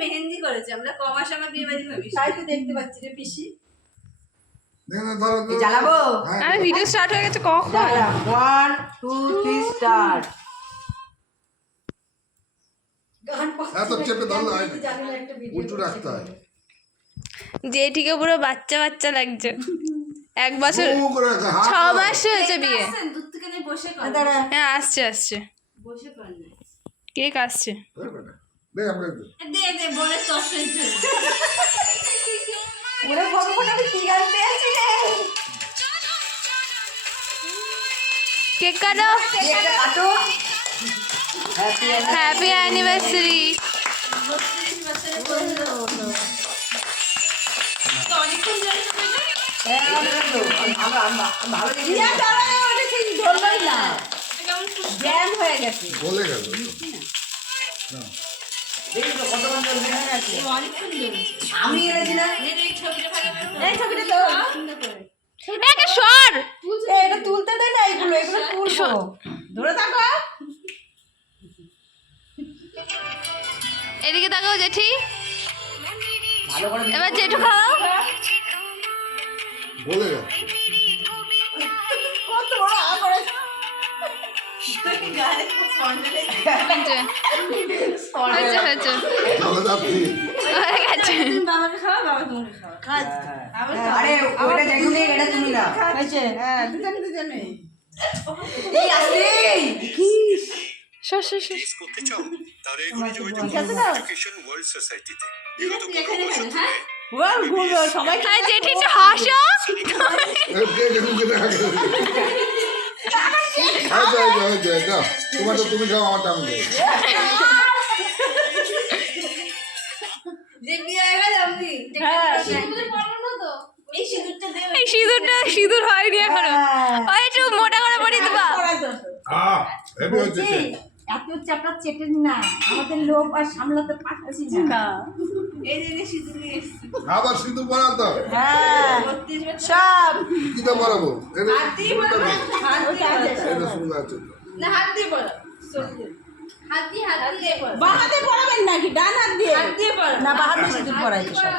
মেহেন্দি করেছে আমরা কমাস আমার বিয়ে বাড়ি ভাবি তাই তো দেখতে পাচ্ছি রে পিসি জ্বালাবো আরে ভিডিও স্টার্ট হয়ে গেছে কখন 1 2 3 স্টার্ট এত চেপে ধরলে হয় না, উঁচু রাখতে হয়। জেঠিকে পুরো বাচ্চা বাচ্চা লাগছে 1 বছর ও করে রাখা, হাত 6 মাস হয়েছে বিয়ে দূর থেকে নেই বসে কর হ্যাঁ আসছে আসছে বসে কর না কেক আসছে ধরবে না। দে আমরা দে। দে বলে তসই ওরে ভগবান আমি কি গান পেয়েছি রে কেক কাটো কেকটা কাটো হ্যাপি অ্যানিভার্সারি অনেকক্ষণ ধরে ভালো দিয়া চলে ওটা ঠিক ধরলই না জ্যাম হয়ে গেছে বলে গেল না। দেখি তো কতক্ষণ চলবে অনেকক্ষণ ধরে আমি এনেছি না এই ছবিটা ভালো এই ছবিটা তো সুন্দর করে একে সর এটা তুলতে দেয় না এগুলো তুলবো ধরে থাকো এদিকে তাকাও জেঠি ভালো করে এবার জেঠু খাও বলে গেল কত বড় আ করে হয়েছে হয়েছে চলে যাচ্ছি। হয়ে গেছে বাবাকে খাওয়া বাবা তোমাকে খাওয়া আরে ওইটা যেগুলো এটা তুমি না হয়েছে হ্যাঁ দুজনে এই আসছে সর সর সর করতে চাও তাহলে এগুলি যোগাযোগ এডুকেশন ওয়ার্ল্ড সোসাইটিতে বিগত কত বছর ধরে ওয়াও গুলো সবাই আরে জেঠি একটু হাসো তোমার তো তুমি খাও আমার টান দেয় যে বিয়ে হয়ে গেল আমি হ্যাঁ এই সিঁদুরটা দে এই সিঁদুর হয়নি এখনো ওই একটু মোটা করে পরিয়ে দেবা হেভি হচ্ছে সে। এত চাপটা চেটে না আমাদের লোক আর সামলাতে পারছি না এই যে সিঁদুর নিয়ে এসেছি আবার সিঁদুর পরা তো হ্যাঁ 32 বছর সব কিটা পরাবো এটা হাত দিয়ে পড়ো হাত দিয়ে এটা শুনলে আছে না হাত দিয়ে পড়ো হাত দিয়ে পড়ো বাঁ হাতে পড়াবেন নাকি ডান হাত দিয়ে হাত দিয়ে পড়ো না বাঁ হাতে সিঁদুর পড়াইতে সব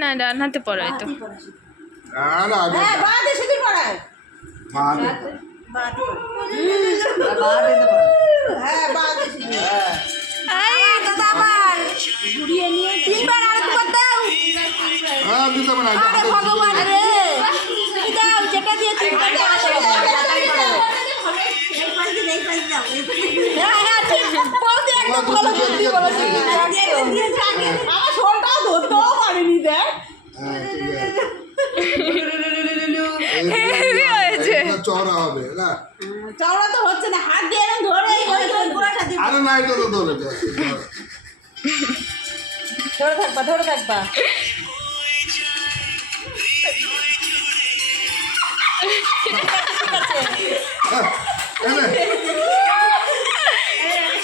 না ডান হাতে পড়াই তো না আগে হ্যাঁ বাঁ হাতে সিঁদুর পড়ায় মা আগে বাদ দিতে পারো হ্যাঁ বাঁ হাতে সিঁদুর আরে দাদা আবার ঘুরিয়ে নিয়ে তিনবার আর একবার দাও হ্যাঁ দিতে পারে না আরে ভগবান রে তুমি দাও যেটা দিয়ে তিনবার দাও হ্যাঁ হ্যাঁ ঠিক বলতে একদম ভালো বুদ্ধি বলেছি আমার শোলটাও ধরতেও পারিনি দেখ হ্যাঁ ঠিক আছে হেভি হয়েছে এটা চওড়া হবে না চওড়া তো হচ্ছে না হাত দিয়ে এরকম ধরে পুরোটা দিয়ে আরে না এটা তো ধরে যাচ্ছে ধরে থাকবা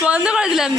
বন্ধ করে দিলাম